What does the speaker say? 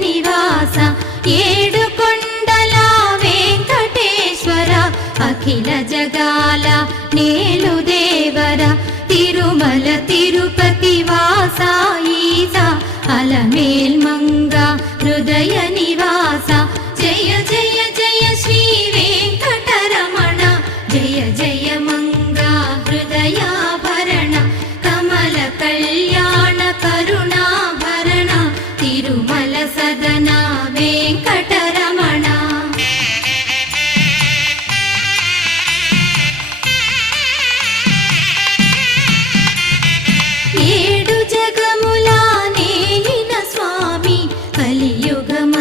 నివాస ఏడు కొండల వెంకటేశ్వర అఖిల జగాల నేలు దేవర తిరుమల తిరుపతి వాస ఈస అలమేల్ మంగ హృదయ నివాస జయ జయ జయ శ్రీ వెంకటరమణ జయ జయ మంగ హృదయాభరణ కమల కళ్యాణ కరుణాభరణ తిరుమల సదన వెంకటరమణ ఏడు జగముల నేలిన స్వామి కలియుగము